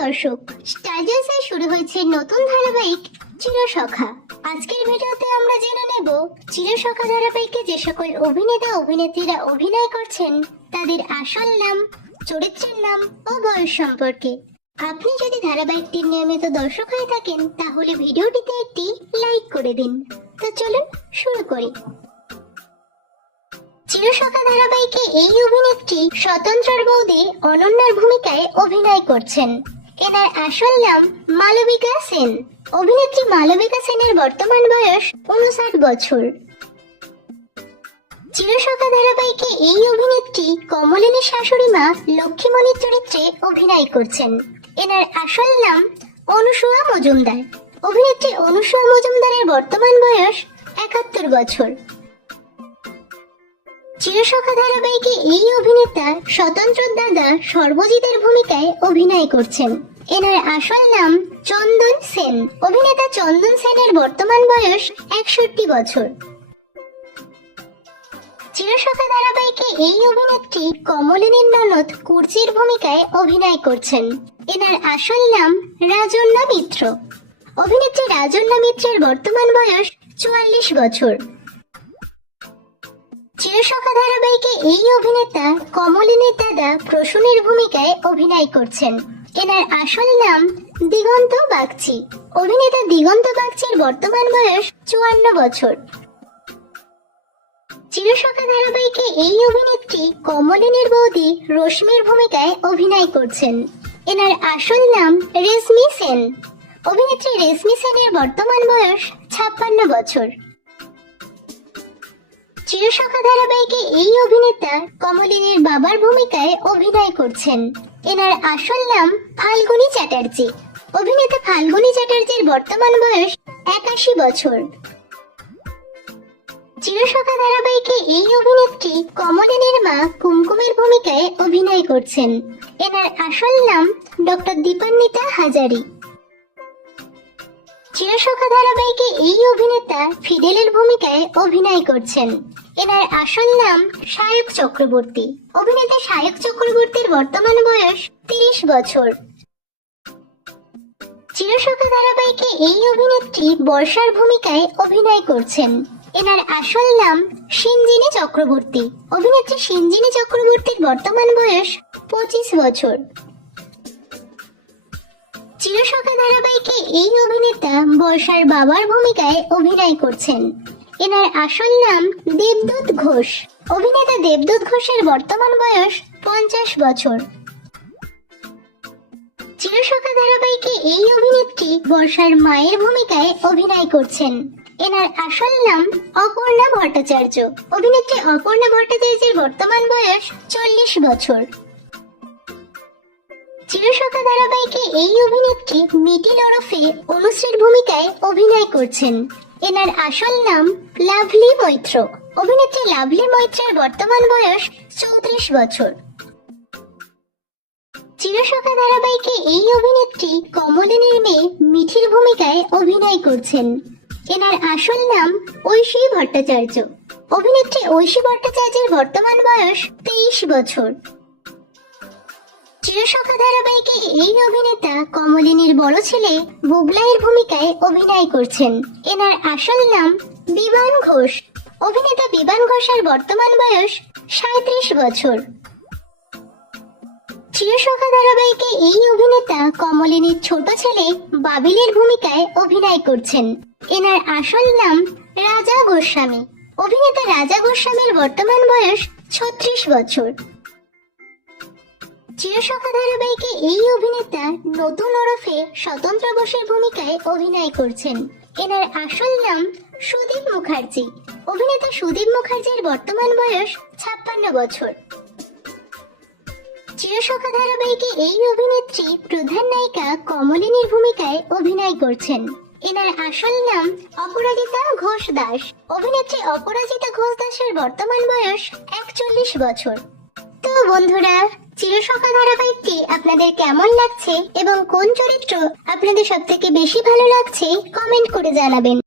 দর্শক, স্টার জলসায় শুরু হয়েছে নতুন ধারাবাহিক চিরসখা। আজকের ভিডিওতে আমরা জেনে নেব চিরসখা ধারাবাহিকে যে সকল অভিনেতা অভিনেত্রীরা অভিনয় করছেন তাদের আসল নাম, চরিত্রের নাম ও বয়স সম্পর্কে। আপনি যদি ধারাবাহিকটির নিয়মিত দর্শক হয়ে থাকেন তাহলে ভিডিওটিতে একটি লাইক করে দিন। তো চলুন শুরু করি। চিরসখা ধারাবাহিকে এই অভিনেত্রী স্বতন্ত্রার বৌদি অনন্যার ভূমিকায় অভিনয় করছেন। এনার আসল নাম মালবিকা সেন। অভিনেত্রী মালবিকা সেনের বর্তমান বয়স 59 বছর। চিরসখা ধারাবাহিকে এই অভিনেত্রী কমলিনীর শাশুড়ি মা লক্ষ্মীমণির চরিত্রে অভিনয় করছেন। এনার আসল নাম অনুসুয়া মজুমদার। অভিনেত্রী অনুসুয়া মজুমদারের বর্তমান বয়স 71 বছর। চিরসখা ধারাবাহিকে এই অভিনেতা স্বতন্ত্র দাদা সর্বজিতের ভূমিকায় অভিনয় করছেন। এনার আসল নাম চন্দন সেন। অভিনেতা চন্দন সেনের বর্তমান বয়স 61 বছর। চিরসখা ধারাবাহিকে এই অভিনেত্রী কমলিনীর ননদ কুর্চির ভূমিকায় অভিনয় করছেন। এনার আসল নাম রাজন্যা মিত্র। অভিনেত্রী রাজন্যা মিত্রের বর্তমান বয়স 44 বছর। চিরসখা ধারাবাহিকে এই অভিনেতা কমলিনীর দাদা প্রসূনের ভূমিকায় অভিনয় করছেন। এনার আসল নাম দিগন্ত বাগচি। অভিনেতা দিগন্ত বাগচির বর্তমান বয়স 54 বছর। চিরসখা ধারাবাহিকে এই অভিনেত্রী কমলিনীর বৌদি রশ্মির ভূমিকায় অভিনয় করছেন। এনার আসল নাম রেশমি সেন। অভিনেত্রী রেশমি সেনের বর্তমান বয়স 56 বছর। চিরসখা ধারাবাহিকে এই অভিনেতা কমলিনীর বাবার ভূমিকায় অভিনয় করছেন। এনার আসল নাম ফাল্গুনী চ্যাটার্জি। অভিনেতা ফাল্গুনী চ্যাটার্জির বর্তমান বয়স 81 বছর। চিরসখা ধারাবাহিকে এই অভিনেত্রী কমলিনীর মা কুমকুমের ভূমিকায় অভিনয় করছেন। এনার আসল নাম ডক্টর দীপান্বিতা হাজারি। চিরসখা ধারাবাহিকে এই অভিনেতা ফিডেলের ভূমিকায় অভিনয় করছেন। এনার আসল নাম সায়ক চক্রবর্তী। অভিনেতা সায়ক চক্রবর্তীর বর্তমান বয়স 30 বছর। চিরসখা ধারাবাহিকে এই অভিনেত্রী বর্ষার ভূমিকায় অভিনয় করছেন। এনার আসল নাম সিঞ্জিনী চক্রবর্তী। অভিনেত্রী সিঞ্জিনী চক্রবর্তীর বর্তমান বয়স 25 বছর। চিরসখা ধারাবাহিকে এই অভিনেতা বর্ষার বাবার ভূমিকায় অভিনয় করছেন। এনার আসল নাম দেবদূত ঘোষ। অভিনেতা দেবদূত ঘোষের বর্তমান বয়স 50 বছর। চিরসখা ধারাবাহিকে এই অভিনেত্রী বর্ষার মায়ের ভূমিকায় অভিনয় করছেন। এনার আসল নাম অপর্ণা ভট্টাচার্য। অভিনেত্রী অপর্ণা ভট্টাচার্যের বর্তমান বয়স 40 বছর। চিরসখা ধারাবাহিকে এই অভিনেত্রী মিটিল ওরফে অনুশ্রীর ভূমিকায় অভিনয় করছেন। এনার আসল নাম লাভলি মৈত্র। অভিনেত্রী লাভলি মৈত্রের বর্তমান বয়স 34 বছর। চিরসখা ধারাবাহিকে এই অভিনেত্রী কমলিনীর মেয়ে মিঠির ভূমিকায় অভিনয় করছেন। এনার আসল নাম ঐশী ভট্টাচার্য। অভিনেত্রী ঐশী ভট্টাচার্যের বর্তমান বয়স 23 বছর। চিরসখা ধারাবাহিকে এই অভিনেতা কমলিনীর বড় ছেলে বুবলাইয়ের ভূমিকায় অভিনয় করছেন। এনার আসল নাম বিমান ঘোষ। অভিনেতা বিমান ঘোষের বর্তমান বয়স 37 বছর। চিরসখা ধারাবাহিকে এই অভিনেতা কমলিনীর ছোট ছেলে বাবিলের ভূমিকায় অভিনয় করছেন। এনার আসল নাম রাজা গোস্বামী। অভিনেতা রাজা গোস্বামীর বর্তমান বয়স 36 বছর। চিরসখা ধারাবাহিকে এই অভিনেতা নতুন ওরফে স্বতন্ত্র বসুর ভূমিকায় অভিনয় করছেন। এনার আসল নাম সুদীপ মুখার্জি। অভিনেতা সুদীপ মুখার্জির বর্তমান বয়স 56 বছর। চিরসখা ধারাবাহিকে এই অভিনেত্রী প্রধান নায়িকা কমলিনীর ভূমিকায় অভিনয় করছেন। এনার আসল নাম অপরাজিতা ঘোষ দাস। অভিনেত্রী অপরাজিতা ঘোষ দাসের বর্তমান বয়স 41 বছর। তো বন্ধুরা, চিরসখা ধারাবাহিকটি আপনাদের কেমন লাগছে এবং কোন চরিত্র আপনাদের সবথেকে বেশি ভালো লাগছে কমেন্ট করে জানাবেন।